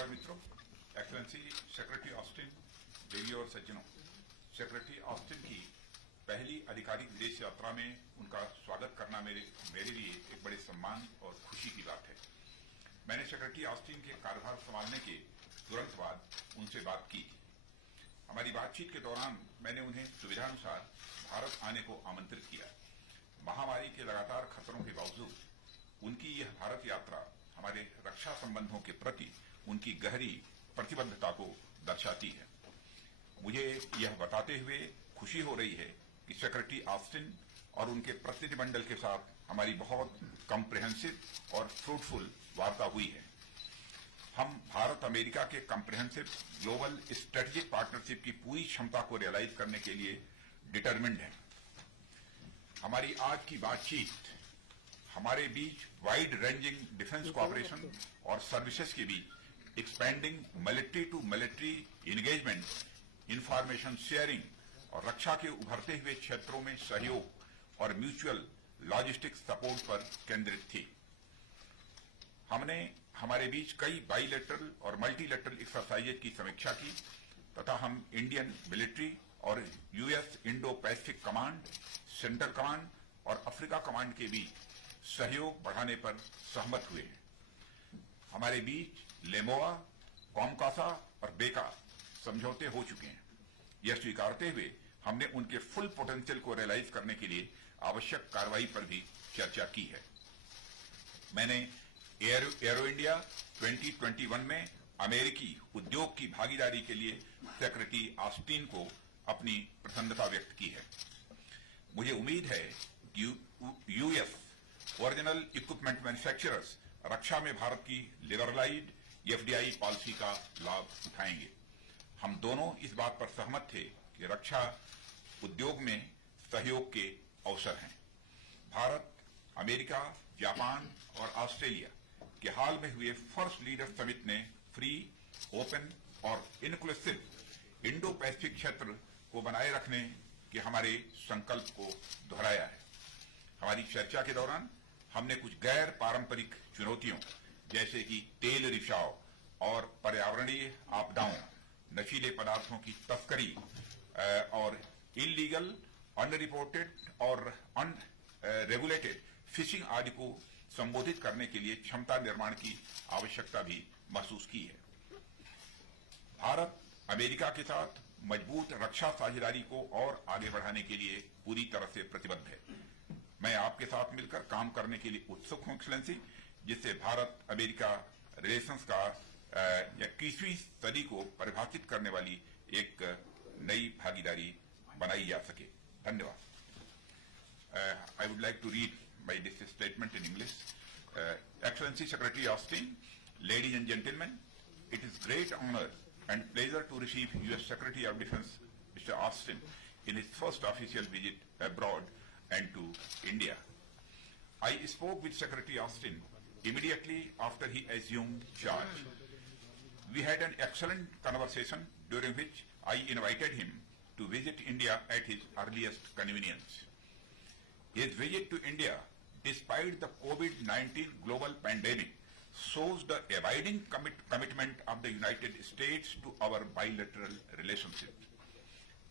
धन्यवाद मित्रों। Excellency secretary Austin, देवी और सज्जनों, सेक्रेटरी ऑस्टिन की पहली आधिकारिक विदेश यात्रा में उनका स्वागत करना मेरे लिए एक बड़े सम्मान और खुशी की बात है। मैंने सेक्रेटरी ऑस्टिन के कार्यभार संभालने के तुरंत बाद उनसे बात की। हमारी बातचीत के दौरान मैंने उन्हें सुविधानुसार भारत आने को आमंत्रित किया। महामारी के लगातार खतरों के बावजूद उनकी यह भारत यात्रा हमारे रक्षा संबंधों के प्रति उनकी गहरी प्रतिबद्धता को दर्शाती है। मुझे यह बताते हुए खुशी हो रही है कि सेक्रेटरी ऑस्टिन और उनके प्रतिनिधिमंडल के साथ हमारी बहुत कॉम्प्रिहेंसिव और फ्रूटफुल वार्ता हुई है। हम भारत अमेरिका के कॉम्प्रिहेंसिव ग्लोबल स्ट्रेटेजिक पार्टनरशिप की पूरी क्षमता को रियलाइज करने के लिए डिटरमिन्ड हैं। हमारी आज की बातचीत हमारे बीच वाइड रेंजिंग डिफेंस कोऑपरेशन और सर्विसेज के बीच expanding military to military engagement, information sharing और रक्षा के उभरते हुए क्षेत्रों में सहयोग और म्यूचुअल लॉजिस्टिक सपोर्ट पर केंद्रित थी। हमने हमारे बीच कई बाइलेटरल और मल्टीलेटरल एक्सरसाइजेज की समीक्षा की तथा हम इंडियन मिलिट्री और US Indo Pacific command, central command और अफ्रीका कमांड के बीच सहयोग बढ़ाने पर सहमत हुए हैं। हमारे बीच लेमोआ, कॉमकासा और बेका समझौते हो चुके हैं। यह स्वीकारते हुए हमने उनके फुल पोटेंशियल को रियलाइज करने के लिए आवश्यक कार्रवाई पर भी चर्चा की है। मैंने एरो इंडिया 2021 में अमेरिकी उद्योग की भागीदारी के लिए सेक्रेटरी ऑस्टिन को अपनी प्रसन्नता व्यक्त की है। मुझे उम्मीद है कि यूएस ओरिजिनल इक्विपमेंट मैन्युफैक्चरर्स रक्षा में भारत की लिबरलाइज्ड एफडीआई पॉलिसी का लाभ उठाएंगे। हम दोनों इस बात पर सहमत थे कि रक्षा उद्योग में सहयोग के अवसर हैं। भारत, अमेरिका, जापान और ऑस्ट्रेलिया के हाल में हुए फर्स्ट लीडर समिट ने फ्री, ओपन और इनक्लूसिव इंडो पैसिफिक क्षेत्र को बनाए रखने के हमारे संकल्प को दोहराया है। हमारी चर्चा के दौरान हमने कुछ गैर पारंपरिक चुनौतियों जैसे कि तेल रिसाव और पर्यावरणीय आपदाओं, नशीले पदार्थों की तस्करी और इलीगल, अनरिपोर्टेड और अनरेगुलेटेड फिशिंग आदि को संबोधित करने के लिए क्षमता निर्माण की आवश्यकता भी महसूस की है। भारत अमेरिका के साथ मजबूत रक्षा साझेदारी को और आगे बढ़ाने के लिए पूरी तरह से प्रतिबद्ध है। मैं आपके साथ मिलकर काम करने के लिए उत्सुक हूं एक्सेलेंसी, जिससे भारत अमेरिका रिलेशंस का 21वीं सदी को परिभाषित करने वाली एक नई भागीदारी बनाई जा सके। धन्यवाद। I would like to read my this statement in English. Excellency Secretary Austin, ladies and gentlemen, it is great honor and pleasure to receive U.S. Secretary of Defense, Mr. Austin, in his first official visit abroad and to India. I spoke with Secretary Austin immediately after he assumed charge. We had an excellent conversation during which I invited him to visit India at his earliest convenience. His visit to India, despite the COVID-19 global pandemic, shows the abiding commitment of the United States to our bilateral relationship.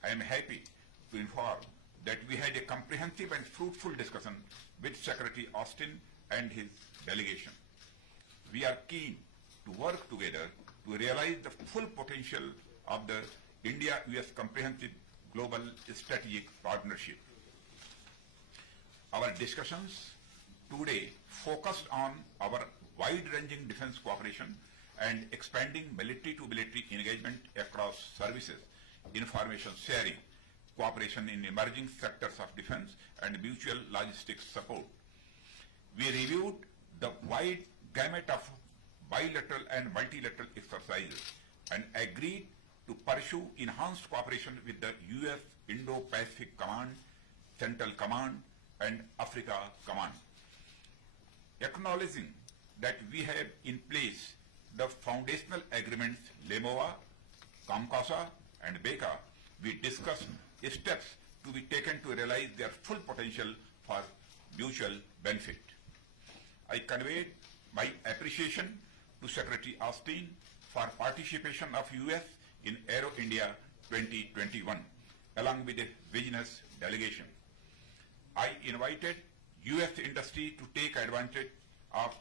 I am happy to inform that we had a comprehensive and fruitful discussion with Secretary Austin and his delegation. We are keen to work together to realize the full potential of the India-US Comprehensive Global Strategic Partnership. Our discussions today focused on our wide-ranging defense cooperation and expanding military-to-military engagement across services, information sharing, cooperation in emerging sectors of defense, and mutual logistics support. We reviewed the wide gamut of bilateral and multilateral exercises and agreed to pursue enhanced cooperation with the U.S. Indo-Pacific Command, Central Command, and Africa Command. Acknowledging that we have in place the foundational agreements LEMOA, COMCASA, and BECA, we discussed steps to be taken to realize their full potential for mutual benefit. I conveyed my appreciation to Secretary Austin for participation of US in Aero India 2021, along with a business delegation. I invited US industry to take advantage of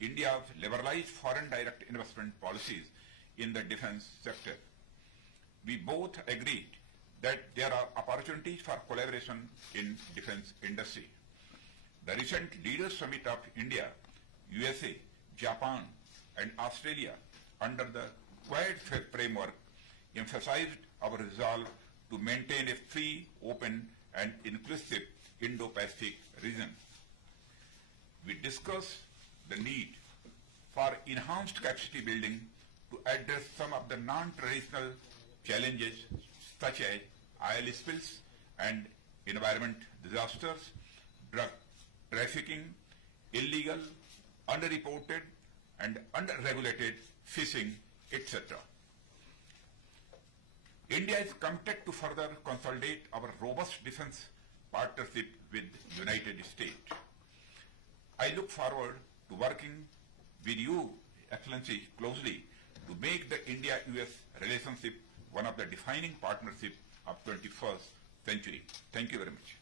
India's liberalized foreign direct investment policies in the defense sector. We both agreed that there are opportunities for collaboration in defense industry. The recent Leaders Summit of India, USA, Japan, and Australia under the Quad framework emphasized our resolve to maintain a free, open, and inclusive Indo-Pacific region. We discussed the need for enhanced capacity building to address some of the non-traditional challenges such as oil spills and environment disasters, drug trafficking, illegal, underreported, and underregulated fishing, etc. India is committed to further consolidate our robust defense partnership with United States. I look forward to working with you, Excellency, closely to make the India-US relationship one of the defining partnerships of 21st century. Thank you very much.